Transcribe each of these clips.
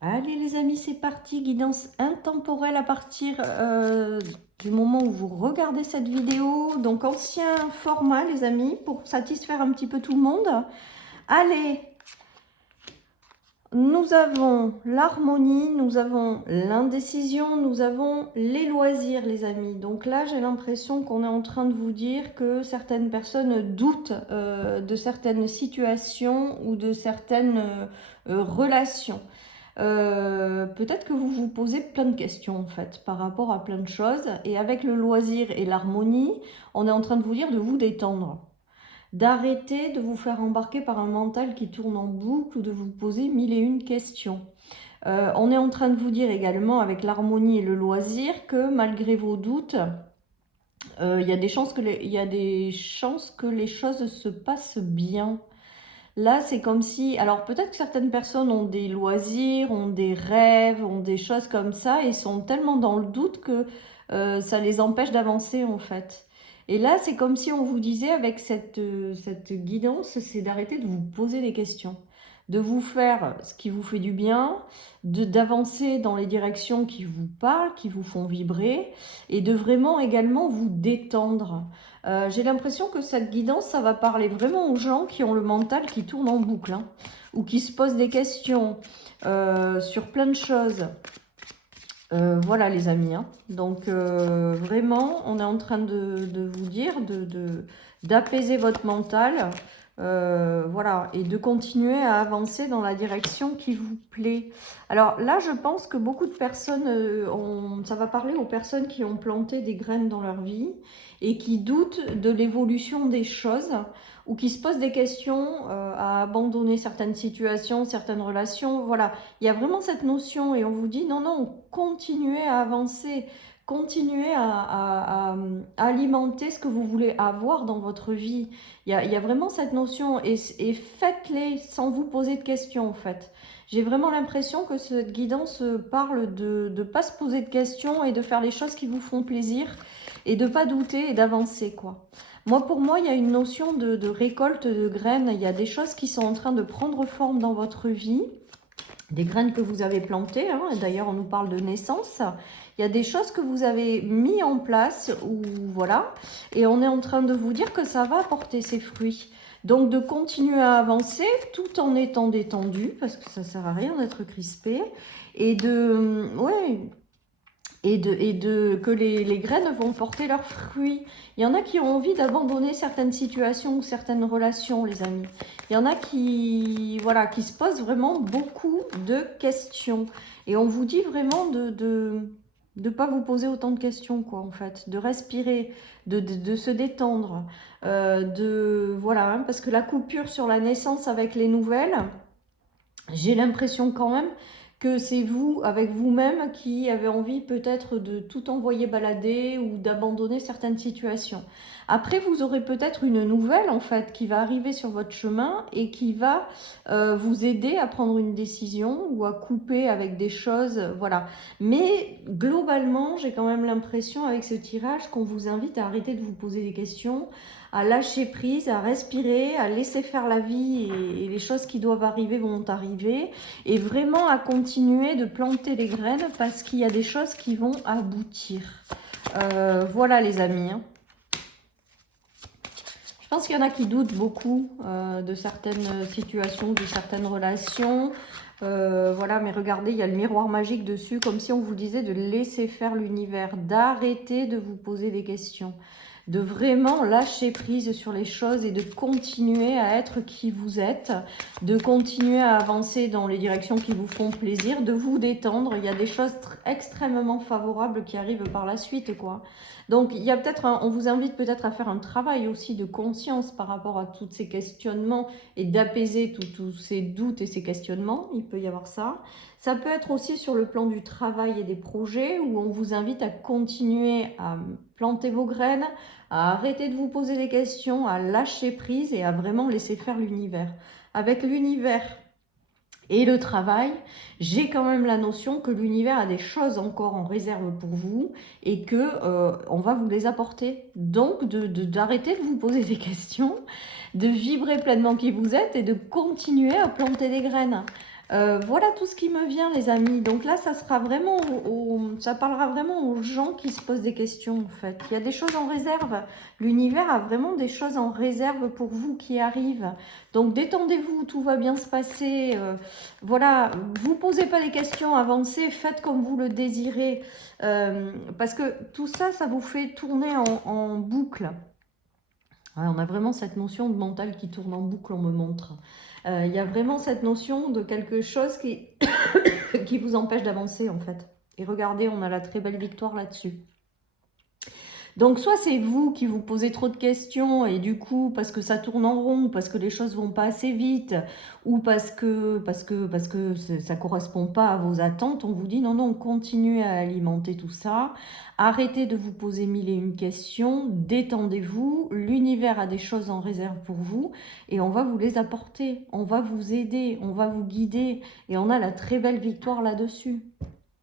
Allez les amis, c'est parti, guidance intemporelle à partir du moment où vous regardez cette vidéo. Donc ancien format les amis, pour satisfaire un petit peu tout le monde. Allez, nous avons l'harmonie, nous avons l'indécision, nous avons les loisirs les amis. Donc là j'ai l'impression qu'on est en train de vous dire que certaines personnes doutent de certaines situations ou de certaines relations. Peut-être que vous vous posez plein de questions en fait par rapport à plein de choses, et avec le loisir et l'harmonie, on est en train de vous dire de vous détendre, d'arrêter de vous faire embarquer par un mental qui tourne en boucle ou de vous poser mille et une questions. On est en train de vous dire également avec l'harmonie et le loisir que malgré vos doutes, il y a des chances que il y a des chances que les choses se passent bien. Là, c'est comme si... Alors, peut-être que certaines personnes ont des loisirs, ont des rêves, ont des choses comme ça, et sont tellement dans le doute que ça les empêche d'avancer, en fait. Et là, c'est comme si on vous disait, avec cette guidance, c'est d'arrêter de vous poser des questions, de vous faire ce qui vous fait du bien, d'avancer dans les directions qui vous parlent, qui vous font vibrer, et de vraiment également vous détendre. J'ai l'impression que cette guidance, ça va parler vraiment aux gens qui ont le mental qui tourne en boucle, hein, ou qui se posent des questions sur plein de choses. Voilà les amis, hein. Donc vraiment, on est en train de vous dire d'apaiser votre mental, voilà, et de continuer à avancer dans la direction qui vous plaît. Alors là, je pense que beaucoup de personnes, ça va parler aux personnes qui ont planté des graines dans leur vie et qui doutent de l'évolution des choses, ou qui se posent des questions à abandonner certaines situations, certaines relations. Voilà, il y a vraiment cette notion, et on vous dit non, non, continuez à avancer, continuez à alimenter ce que vous voulez avoir dans votre vie. Il y a vraiment cette notion, et faites-les sans vous poser de questions en fait. J'ai vraiment l'impression que cette guidance parle de ne pas se poser de questions et de faire les choses qui vous font plaisir et de ne pas douter et d'avancer, quoi. Moi, pour moi, il y a une notion de récolte de graines. Il y a des choses qui sont en train de prendre forme dans votre vie, des graines que vous avez plantées, hein. D'ailleurs, on nous parle de naissance. Il y a des choses que vous avez mis en place, ou voilà, et on est en train de vous dire que ça va apporter ses fruits. Donc, de continuer à avancer tout en étant détendu, parce que ça sert à rien d'être crispé, et ouais, que les graines vont porter leurs fruits. Il y en a qui ont envie d'abandonner certaines situations ou certaines relations, les amis. Il y en a qui, voilà, qui se posent vraiment beaucoup de questions. Et on vous dit vraiment de pas vous poser autant de questions, quoi, en fait. De respirer, de se détendre. Voilà, hein, parce que la coupure sur la naissance avec les nouvelles, j'ai l'impression quand même que c'est vous, avec vous-même, qui avez envie peut-être de tout envoyer balader ou d'abandonner certaines situations. Après, vous aurez peut-être une nouvelle, en fait, qui va arriver sur votre chemin et qui va vous aider à prendre une décision ou à couper avec des choses, voilà. Mais globalement, j'ai quand même l'impression, avec ce tirage, qu'on vous invite à arrêter de vous poser des questions, à lâcher prise, à respirer, à laisser faire la vie, et les choses qui doivent arriver vont arriver, et vraiment à continuer de planter les graines parce qu'il y a des choses qui vont aboutir. Voilà les amis, hein. Je pense qu'il y en a qui doutent beaucoup de certaines situations, de certaines relations. Voilà, mais regardez, il y a le miroir magique dessus, comme si on vous disait de laisser faire l'univers, d'arrêter de vous poser des questions, de vraiment lâcher prise sur les choses et de continuer à être qui vous êtes, de continuer à avancer dans les directions qui vous font plaisir, de vous détendre. Il y a des choses extrêmement favorables qui arrivent par la suite, quoi. Donc, il y a peut-être, on vous invite peut-être à faire un travail aussi de conscience par rapport à tous ces questionnements et d'apaiser tous ces doutes et ces questionnements. Il peut y avoir ça. Ça peut être aussi sur le plan du travail et des projets, où on vous invite à continuer à planter vos graines, à arrêter de vous poser des questions, à lâcher prise et à vraiment laisser faire l'univers. Avec l'univers et le travail, j'ai quand même la notion que l'univers a des choses encore en réserve pour vous, et que on va vous les apporter. Donc d'arrêter de vous poser des questions, de vibrer pleinement qui vous êtes et de continuer à planter des graines. Voilà tout ce qui me vient, les amis. Donc là, ça sera vraiment, ça parlera vraiment aux gens qui se posent des questions, en fait. Il y a des choses en réserve. L'univers a vraiment des choses en réserve pour vous qui arrivent. Donc détendez-vous, tout va bien se passer. Voilà, vous posez pas des questions, avancez, faites comme vous le désirez. Parce que tout ça, ça vous fait tourner en boucle. Ouais, on a vraiment cette notion de mental qui tourne en boucle, on me montre. Il y a vraiment cette notion de quelque chose qui vous empêche d'avancer, en fait. Et regardez, on a la très belle victoire là-dessus. Donc, soit c'est vous qui vous posez trop de questions et du coup, parce que ça tourne en rond, parce que les choses vont pas assez vite, ou parce que ça correspond pas à vos attentes, on vous dit non, non, continuez à alimenter tout ça. Arrêtez de vous poser mille et une questions, détendez-vous, l'univers a des choses en réserve pour vous et on va vous les apporter, on va vous aider, on va vous guider et on a la très belle victoire là-dessus.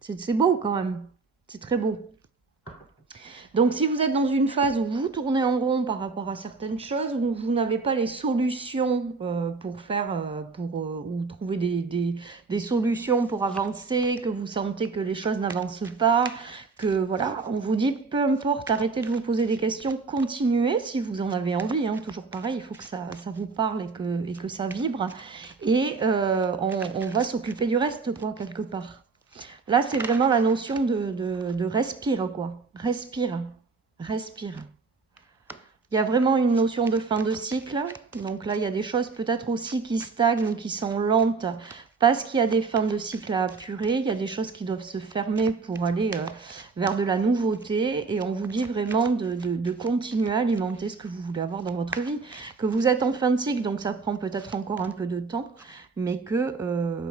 C'est beau quand même, c'est très beau. Donc, si vous êtes dans une phase où vous tournez en rond par rapport à certaines choses, où vous n'avez pas les solutions pour faire, ou trouver des solutions pour avancer, que vous sentez que les choses n'avancent pas, que voilà, on vous dit peu importe, arrêtez de vous poser des questions, continuez si vous en avez envie, hein, toujours pareil, il faut que ça vous parle et que ça vibre, et on va s'occuper du reste, quoi, quelque part. Là, c'est vraiment la notion de respire, quoi. Respire, respire. Il y a vraiment une notion de fin de cycle. Donc là, il y a des choses peut-être aussi qui stagnent ou qui sont lentes parce qu'il y a des fins de cycle à apurer. Il y a des choses qui doivent se fermer pour aller vers de la nouveauté. Et on vous dit vraiment de continuer à alimenter ce que vous voulez avoir dans votre vie. Que vous êtes en fin de cycle, donc ça prend peut-être encore un peu de temps. Mais que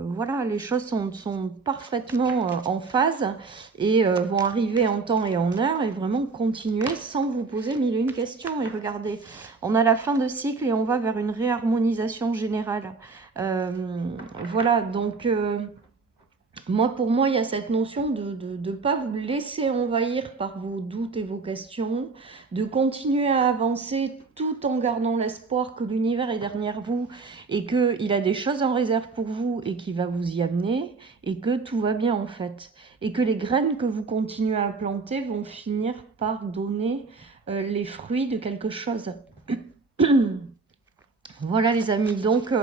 voilà, les choses sont parfaitement en phase et vont arriver en temps et en heure et vraiment continuer sans vous poser mille et une questions. Et regardez, on a la fin de cycle et on va vers une réharmonisation générale. Voilà, donc pour moi, il y a cette notion de ne pas vous laisser envahir par vos doutes et vos questions, de continuer à avancer tout en gardant l'espoir que l'univers est derrière vous et qu'il a des choses en réserve pour vous et qu'il va vous y amener et que tout va bien en fait. Et que les graines que vous continuez à planter vont finir par donner les fruits de quelque chose. Voilà les amis, donc...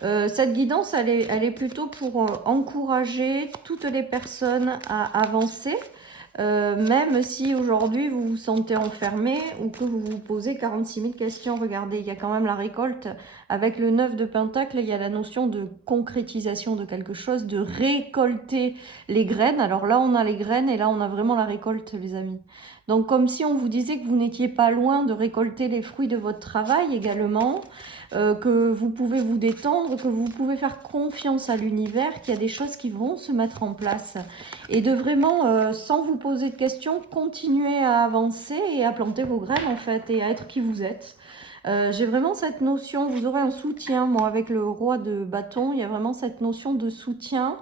cette guidance, elle est plutôt pour encourager toutes les personnes à avancer, même si aujourd'hui vous vous sentez enfermé ou que vous vous posez 46 000 questions. Regardez, il y a quand même la récolte. Avec le 9 de Pentacle, il y a la notion de concrétisation de quelque chose, de récolter les graines. Alors là, on a les graines et là, on a vraiment la récolte, les amis. Donc, comme si on vous disait que vous n'étiez pas loin de récolter les fruits de votre travail également. Que vous pouvez vous détendre, que vous pouvez faire confiance à l'univers, qu'il y a des choses qui vont se mettre en place. Et de vraiment, sans vous poser de questions, continuer à avancer et à planter vos graines en fait, et à être qui vous êtes. J'ai vraiment cette notion, vous aurez un soutien, moi avec le roi de bâton, il y a vraiment cette notion de soutien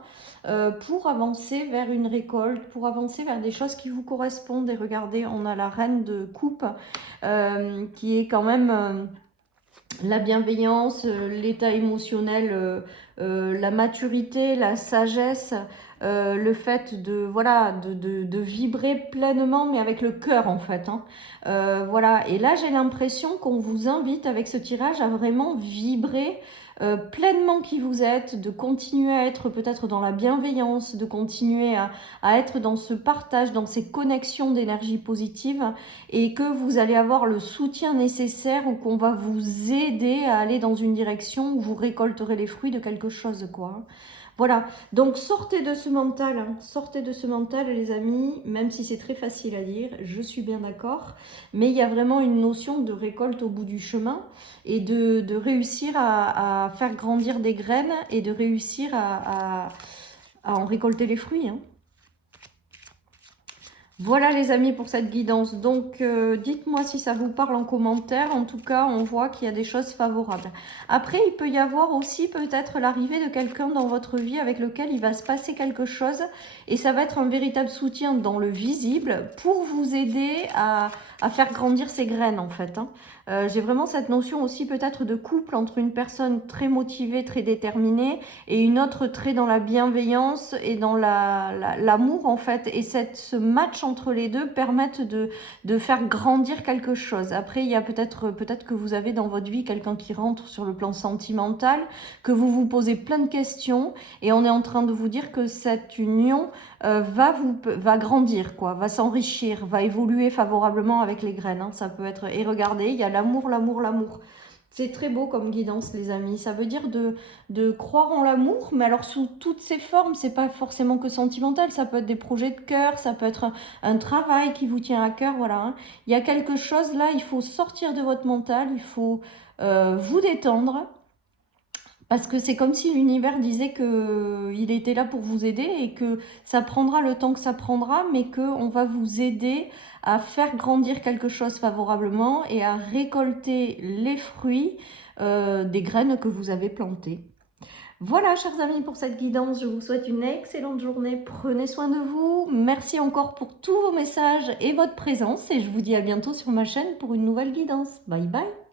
pour avancer vers une récolte, pour avancer vers des choses qui vous correspondent. Et regardez, on a la reine de coupe qui est quand même... la bienveillance, l'état émotionnel, la maturité, la sagesse, le fait de vibrer pleinement, mais avec le cœur en fait. Hein. Voilà. Et là, j'ai l'impression qu'on vous invite avec ce tirage à vraiment vibrer pleinement qui vous êtes, de continuer à être peut-être dans la bienveillance, de continuer à être dans ce partage, dans ces connexions d'énergie positive et que vous allez avoir le soutien nécessaire ou qu'on va vous aider à aller dans une direction où vous récolterez les fruits de quelque chose, quoi. Voilà, donc sortez de ce mental, hein. Sortez de ce mental les amis, même si c'est très facile à dire, je suis bien d'accord, mais il y a vraiment une notion de récolte au bout du chemin et de réussir à faire grandir des graines et de réussir à en récolter les fruits, hein. Voilà les amis pour cette guidance, donc dites-moi si ça vous parle en commentaire. En tout cas, on voit qu'il y a des choses favorables. Après, il peut y avoir aussi peut-être l'arrivée de quelqu'un dans votre vie avec lequel il va se passer quelque chose et ça va être un véritable soutien dans le visible pour vous aider à faire grandir ses graines en fait. Hein. J'ai vraiment cette notion aussi peut-être de couple entre une personne très motivée, très déterminée et une autre très dans la bienveillance et dans l'amour en fait. Et ce match entre les deux permettent de faire grandir quelque chose. Après, il y a peut-être que vous avez dans votre vie quelqu'un qui rentre sur le plan sentimental, que vous vous posez plein de questions et on est en train de vous dire que cette union va grandir, quoi, va s'enrichir, va évoluer favorablement avec les graines. Hein. Ça peut être... Et regardez, il y a l'amour, l'amour, l'amour. C'est très beau comme guidance, les amis. Ça veut dire de croire en l'amour, mais alors sous toutes ses formes. C'est pas forcément que sentimental. Ça peut être des projets de cœur, ça peut être un travail qui vous tient à cœur. Voilà. Hein. Il y a quelque chose là. Il faut sortir de votre mental. Il faut vous détendre. Parce que c'est comme si l'univers disait qu'il était là pour vous aider et que ça prendra le temps que ça prendra, mais qu'on va vous aider à faire grandir quelque chose favorablement et à récolter les fruits des graines que vous avez plantées. Voilà, chers amis, pour cette guidance. Je vous souhaite une excellente journée. Prenez soin de vous. Merci encore pour tous vos messages et votre présence. Et je vous dis à bientôt sur ma chaîne pour une nouvelle guidance. Bye bye.